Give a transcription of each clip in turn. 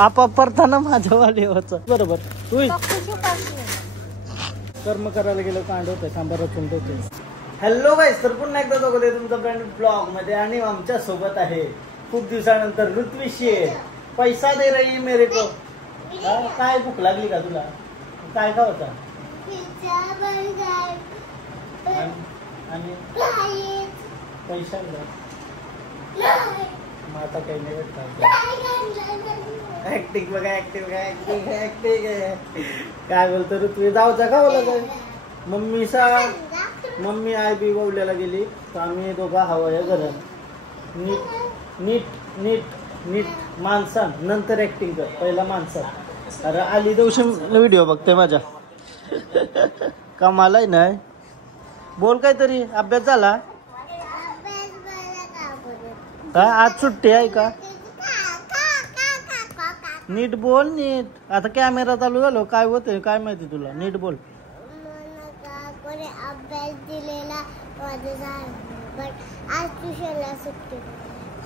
आपा परताना माझ्या वाले होतं बरोबर. तू कर्म करायला गेलो कांड होतं खांबा रचून होते. हॅलो गाईस, तर पुन्हा एकदा बघतोय तुमचा ब्रँड ब्लॉग मध्ये आणि आमच्या सोबत आहे खूप दिवसानंतर ऋत्वी शेठ. पैसा दे रही मेरे को. काय भूक लागली का तुला? काय का होता? आणि पैसा मग आता काही नाही भेटत. ऍक्टिंग बघा, ऍक्टिंग बघा, ऍक्टिंग ऍक्टिंग काय बोलतो ऋत्वी? जाऊचा का बोला जाय मम्मी आई बी बोलल्याला गेली तर आम्ही दोघा हवा आहे घरात. नीट नीट नीट नीट माणसा नंतर ऍक्टिंग कर, पहिला माणसा. अरे आली दिवशी व्हिडिओ बघते माझ्या. कमालाय नाही. बोल काहीतरी. अभ्यास झाला का? आज सुट्टी आहे का? नीट बोल नीट. आता कॅमेरा चालू झालो काय होतंय काय माहिती तुला. नीट बोल.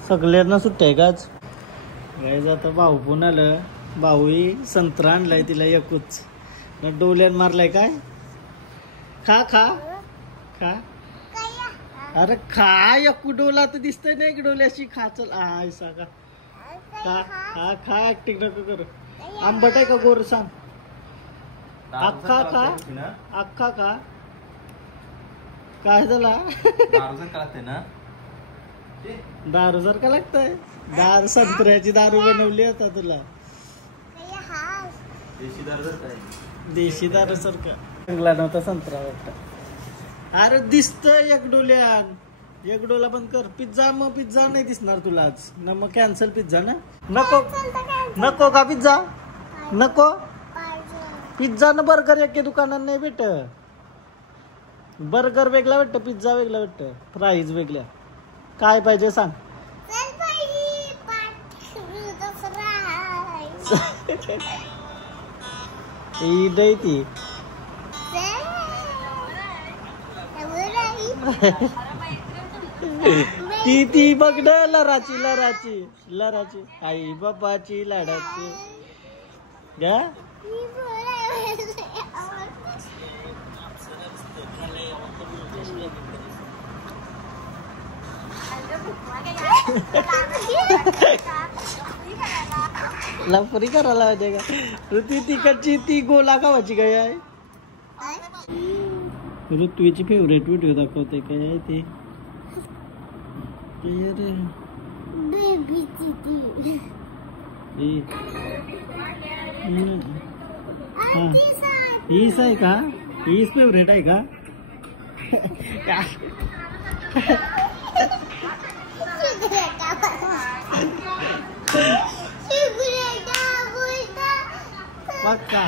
सगळ्यांना सुट्टी आहे का आज? आता भाऊ पण आलं. भाऊ संत्रा आणलाय तिला एकूच. डोल्यान मारलाय काय? खा खा खा. अरे खा. एकू डोला तर दिसतंय नाही की डोल्याशी. खा चल. सांगा खा खा खा. ऍक्टिंग नको करू. आंबट आहे का गोर सांग. अख्खा खा अख्खा खा. काय झाला? दारू सारखा लागतंय. दारू संत्र्याची दारू बनवली होता तुला. देशी दारू सारखा चांगला नव्हता संत्रा वाटत. अरे दिसतंय एक डोल्यान. एक डोला बंद कर. पिझ्झा मग पिझ्झा नाही दिसणार तुला आज ना. मग कॅन्सल पिझ्झा ना. नको नको का पिझ्झा नको. पिझ्झा न बर्गर एके दुकानात नाही भेट. बर्गर वेगळा भेटत, पिझ्झा वेगळा भेटत, फ्राईज वेगळ्या. काय पाहिजे सांग. ती ती ती बघ ना. लराची लराची लराची आई बापाची लाडाची गा. लफरी करायला पाहिजे का? ती तिकडची ती गोला गावाची काय आहे? ऋत्वीची फेवरेट व्हिडिओ दाखवते काय आहे ते? हीच आहे का? हीच फेवरेट आहे का? पक्का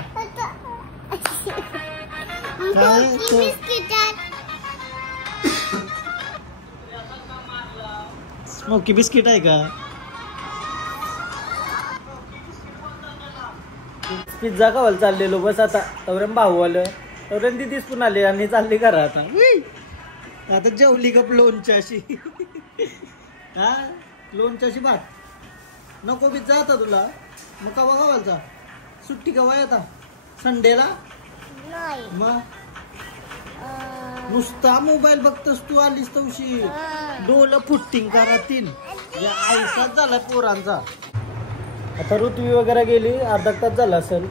स्मोकी बिस्किट आहे का? पिझ्झा खावायला चाललेलो बस आता. तवरण भाऊ आलं, तवरण दिदीच पण आले आणि चालली करा आता. आता जेवली गप लोणच्याशी. हा लोणच्याशी भात नको. पिझ्झा आता तुला मग कवा खावायचा? सुट्टी कवा आहे आता? संडेला. मग नुसता मोबाईल बघतोस तू. आलीस तवशी डोलं फुट्टिंग करातील. आयुष्यात झाला पोरांचा. आता ऋत्वी वगैरे गेली. अर्धा तास झाला असेल.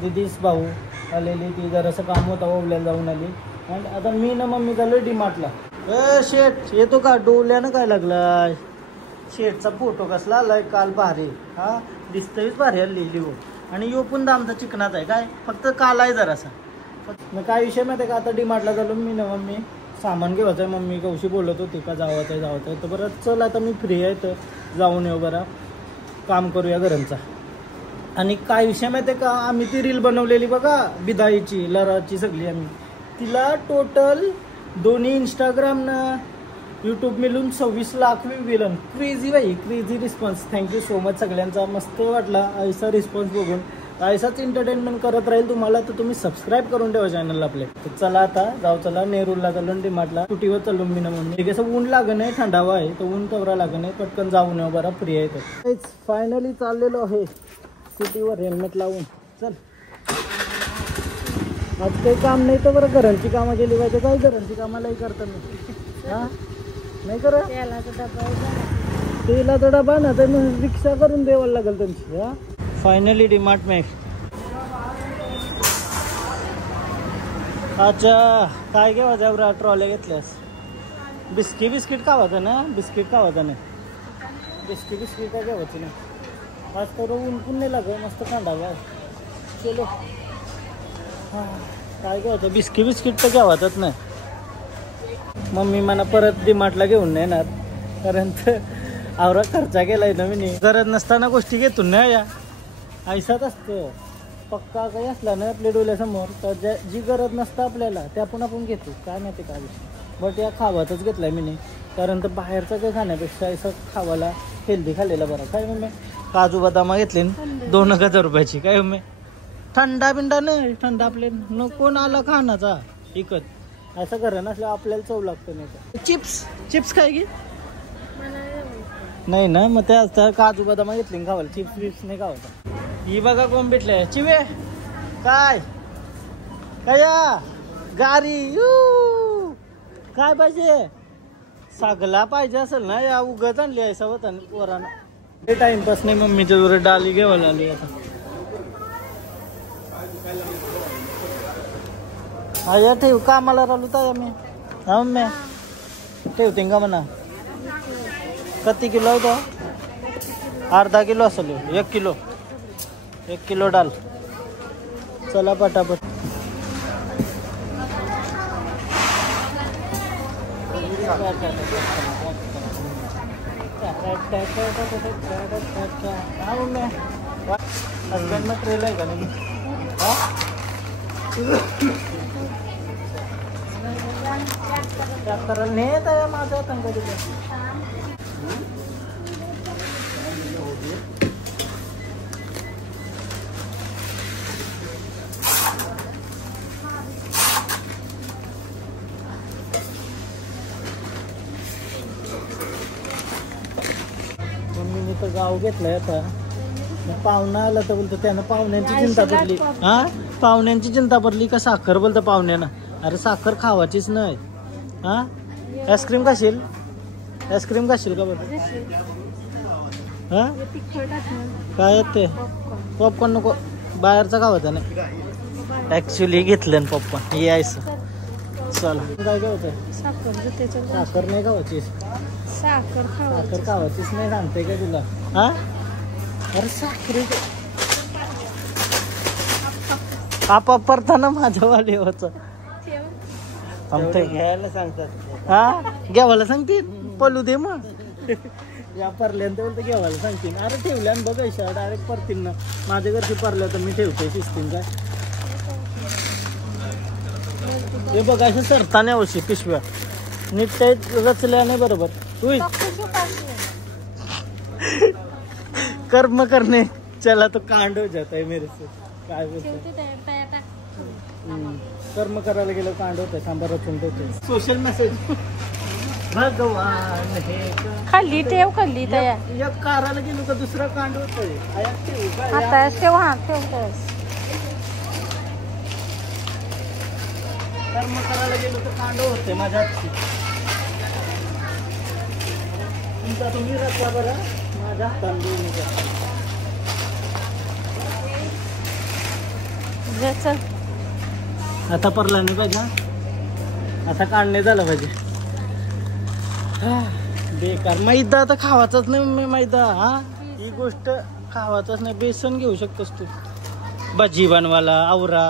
दिदीस भाऊ आलेली. ती जरासं काम होता ओवल्याला जाऊन आली. आणि आता मी ना मम्मी चाललो डीमार्टला. शेठ येतो का? डोल्यानं काय लागलाय? शेठचा फोटो कसला आलाय काल भारी. हा दिसतोय भारी लिहिली हो. आणि यो पण आमचा चिकनाच आहे काय. फक्त काल आहे जरासा. मग काय विषय माहिती आहे का? आता डीमार्टला चालू मी ना मम्मी सामान घेवायचं आहे. मम्मी कौशी बोलत होती का जावं आहे. तर बरं चल आता मी फ्री आहे तर जाऊन येऊ. बरं काम करूया घरांचा. आणि काय विषय माहिती आहे का? आम्ही ती रील बनवलेली बघा बिदाईची लराची सगळी. आम्ही तिला टोटल दोन्ही इंस्टाग्राम ना यूट्यूब मिळून 26 लाख विलन. क्रेझी भाई crazy response. Thank you so much सगळ्यांचा. मस्त वाटला ऐसा रिस्पॉन्स बघून. ऐसाच एंटरटेनमेंट करत राहील तुम्हाला तर तुम्ही सबस्क्राईब करून ठेवा चॅनल आपले. तर चला आता जाऊ. चला नेरूरला चाललो डीमार्टला. स्कूटीवर चाललो मी ना मम्मी. कसं ऊन लागण आहे थंडावा आहे तर ऊन तवरा लागण आहे. पटकन जाऊन येऊ बरं फ्री आहे तर. फायनली चाललेलो आहे स्कूटीवर हेल्मेट लावून चल. आज काही काम नाही तर बरं घरांची कामं केली पाहिजे. काय घरांची कामालाही करता मी हा नाही करा. तेला तर डबा ना तर मग रिक्षा करून द्यावं लागेल त्यांची. हा फायनली डीमार्ट में. अच्छा काय घेवायचं एवढा ट्रॉल्या घेतल्यास. बिस्किट खावायचं ना. बिस्किट खावायचं नाही. बिस्किट काय घ्यावायचं नाही. आज तर ऊन पण नाही लागत. मस्त थंडा घ्या. चलो हां काय घ्यायचं. बिस्किट तर घ्यावायचंच नाही. मम्मी मला परत डीमार्टला घेऊन नाही येणार कारण आवरा खर्चा केलाय ना मी. गरज नसताना गोष्टी घेतो ना या. ऐसाच असतं. पक्का काही असला ना आपल्या डोळ्यासमोर तर जी गरज नसतं आपल्याला ते आपण घेतो. काय नाही ते काय बट या खावातच घेतलाय मी. कारण तर बाहेरचं काही खाण्यापेक्षा असं खावाला हेल्दी खाल्लेला बरं. काय मम्मी काजू बदामा घेतले 2,000 रुपयाची. काय मम्मी थंडा बिंडा नाही. थंडा आपले नको आला खाण्याचा इकत. असं घर नसलं आपल्याला चव लागतं नाही. चिप्स काय घे नाही ना. मग ते असतं काजू बदामा घेतले खावायला. चिप्स नाही खावायचा. ही बघा कोण भेटलंय. चिवे काय गारी काय पाहिजे. सगळा पाहिजे असेल ना. या उगत आणली आहे सवत पोरांना. हे टाइमपास नाही. मम्मीच्या जोर डाली घेवायला आली आता. हा ठेव कामाला राहिलो तर मी. हा मम्मी ठेवते का म्हणा. किती किलो आहे तो. अर्धा किलो असेल. 1 किलो डाल. चला पटापट. हस्बैंड में ट्रेल आहे का नाही. नेत आहे माझा तंग तिथे. मम्मीने तर गाव घेतलंय आता. पाहुणा आला तर बोलतो त्यानं पाहुण्यांची चिंता पडली. हा पाहुण्यांची चिंता पडली का साखर बोलतं पाहुण्यानं. अरे साखर खावायचीच नाही. हा आईस्क्रीम खाशील. आईस्क्रीम खाशील का बरं. हा काय येते. पॉपकॉर्न नको. बाहेरचा खावायचा नाही. ऍक्च्युली घेतलं पॉपकॉर्न हे यायचं. चला काय होतं. साखर नाही खावायची. साखर खावायचीच नाही सांगते का तुला. हा अरे साखर आपाप परताना माझ्यावाले होत. घ्यायला सांगतात. हा घ्यावायला सांगतील. पलू दे मग या परल्यानंतर बोलतं घ्यावायला सांगतील. अरे ठेवल्या बघायच्या डायरेक्ट परतील ना. माझ्या घरची परल्या तर मी ठेवते शिस्तीन. काय हे बघायचं सरताने अवश्य पिशव्या नीट टाईट रचल्या नाही बरोबर. कर्म करने चला तो कांड हो जाता है मेरे से. काय बोलतो कर्म करायला गेलो कांड होतं. सांबा रचून ठेवते. सोशल मेसेज भगवान हे खाली ठेव. खाली एक काराला गेलो का दुसरा कांड होतोय. आता ठेव. हा ठेवतोस. कर्म करायला गेलो तर कांड होते माझ्या हातची. तुमचा तुम्ही रचला बरं. माझ्या हाताने देऊ. आता परला नाही पाहिजे. आता काढणे झालं पाहिजे. बेकार मैदा आता खावाचाच नाही. मैदा हा ही गोष्ट खावाचाच नाही. बेसन घेऊ शकतोस तू. भजी बनवायला आवरा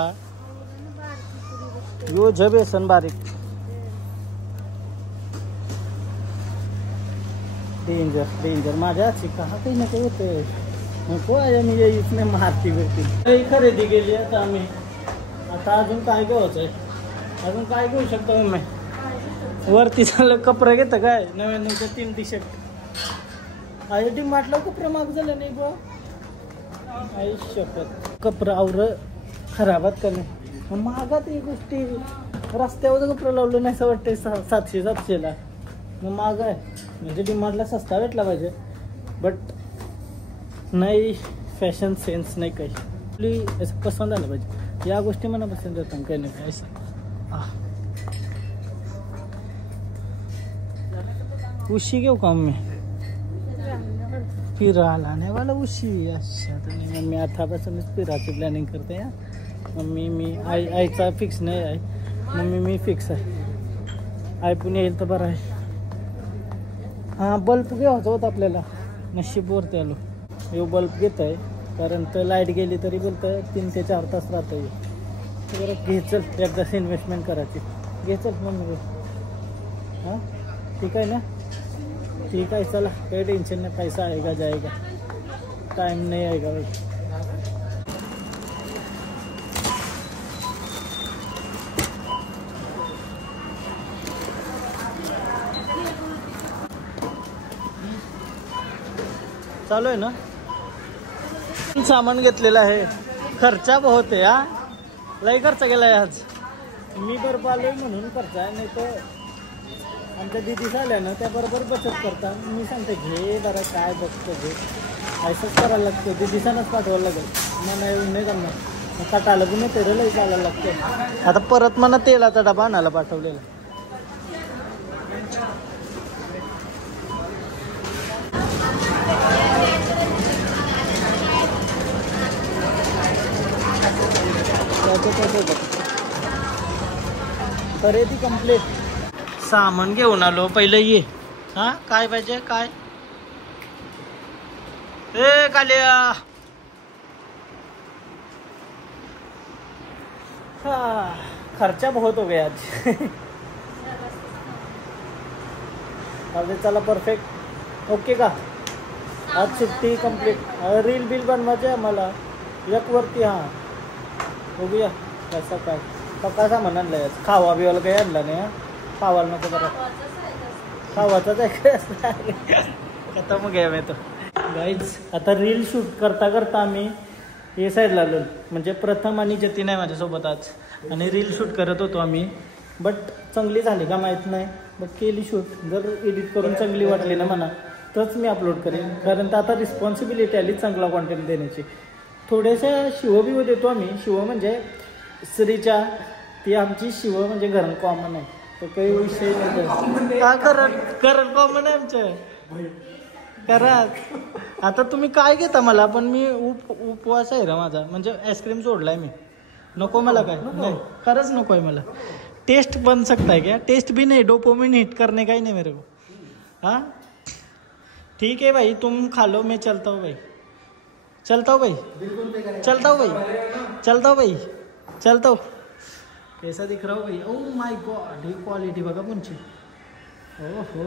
रोज बेसन बारीक. डेंजर माझ्या हातची का काही नको होते. नको आहे मी येईच नाही. मारती बिरती खरेदी केली आता आम्ही. आता अजून काय घ्यायचं आहे. अजून काय घेऊ शकतो मम्मी. वरती चाललं कपडे घेतं काय 99चे 3 टी-शर्ट. आयटी म्हटलं कपडे माग झालं नाही गो. आयुष्यपत कपडे आवर खराबात का नाही. महागात ही गोष्टी. रस्त्यावर कपडे लावलं नाही असं वाटतंय 700-700ला. मग महाग आहे. म्हणजे डीमार्टला सस्ता भेटला पाहिजे. बट नाही फॅशन सेन्स नाही काही आपली असं पसंत आलं पाहिजे या गोष्टी मला पसंत येतात काही नाही काही असं उशी घेऊ का मी फिरायला नाही मला उशी अच्छा तर नाही मी आतापासूनच फिरायची प्लॅनिंग करते या मम्मी मी आईचा फिक्स नाही आहे मम्मी मी फिक्स आहे आई पण येईल तर बरं आहे हां बल्ब घ्यायचा होता आपल्याला नशीबवरती आलो यो बल्ब घेत आहे कारण तर लाईट गेली तरी बोलतं 3 ते 4 तास राहतं बरं घे चल एकदाच इन्व्हेस्टमेंट करायची घे चल मम्मी हां ठीक आहे ना ठीक आहे चला काही टेंशन नाही पैसा आएगा जाएगा टाइम नहीं आएगा भाई चालू आहे ना सामान घेतलेलं आहे खर्चा बहुत आहे हा लई खर्च केलाय आज मी बरोबर आलोय म्हणून खर्च आहे नाही तर आमच्या दिदी झाल्या ना त्या बरोबर बचत करता मी सांगते घे बरं काय बघतो घे असंच करायला लागतं दिदीसानंच पाठवायला लागेल मग नाही नाही करणार काटा आलं पण तेवढं लई चालायला लागतं आता परत मला तेलाचा डबा आणायला पाठवलेला खरेदी कंप्लीट सामान घेऊन आलो पहिलं ये हा काय पाहिजे काय ए कालिया खर्चा बहुत हो गया आज चला परफेक्ट ओके का आज सुट्टी कंप्लीट रील बिल बनवायचे आम्हाला एक वरती हां बघूया कसं काय पक्का सामान आणलंय खावा बिवाला काही आणला नाही खावायला नको बरं खावाचाच आहे खतम गया मी तो गाईज आता रील शूट करता करता आम्ही हे साईडला आलो म्हणजे प्रथम आणि जतीन आहे माझ्यासोबत आज आणि रील शूट करत होतो आम्ही बट चांगली झाली का माहीत नाही बट केली शूट जर एडिट करून चांगली वाटली ना मला तरच मी अपलोड करेन कारण तर आता रिस्पॉन्सिबिलिटी आली चांगला कॉन्टेंट देण्याची थोड्याशा शिवबिव देतो आम्ही शिव म्हणजे स्त्रीच्या ती आमची शिव म्हणजे घरण कॉमन आहे तर काही विषय नाही का करण कॉमन आहे आमचं करा आता तुम्ही काय घेता मला पण मी उपवास आहे रे माझा म्हणजे आईस्क्रीम सोडलाय मी नको मला काय नहीं खरंच नको है मला टेस्ट बन सकता है क्या टेस्ट भी नहीं डोपामिन हिट करने का ही नहीं मेरे को हाँ ठीक है भाई तुम खा लो मैं चलता हूँ भाई चलता हूँ भाई चलता हूँ भाई चलता हूँ भाई चलता हूँ कैसा दिख रहा हो भाई oh my God he quality बघा पुंची ओहो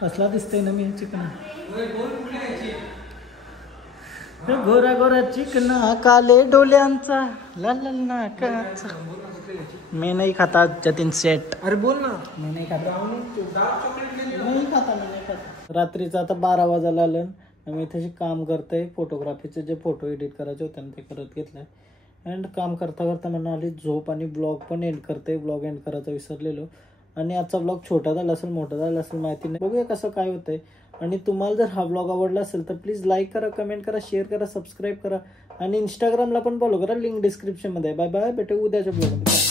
कसला दिसतंय ना मी चिकन गोरा गोरा चिकना काले डोल्यांचा लाल नाकाचा मैं नहीं खाता जतिन सेट अरे बोल ना मैं नहीं खाता रात्रीचं आता 12 वाजायला आलं मी इथे काम करते फोटोग्राफीचे जे फोटो एडिट करायचे होते ना ते करत घेतलंय अँड काम करता करता मला आली झोप आणि ब्लॉग पण एंड करते ब्लॉग एंड करायचं विसरलेलो आणि आजचा ब्लॉग छोटा झाला असेल मोठा झाला असेल माहिती नाही बघूया कसं काय होतंय आणि तुम्हाला जर हा ब्लॉग आवडला असेल तर प्लीज लाईक करा कमेंट करा शेअर करा सबस्क्राईब करा आणि इंस्टाग्रामला पण फॉलो करा लिंक डिस्क्रिप्शनमध्ये बाय बाय भेटू उद्याच्या ब्लॉगमध्ये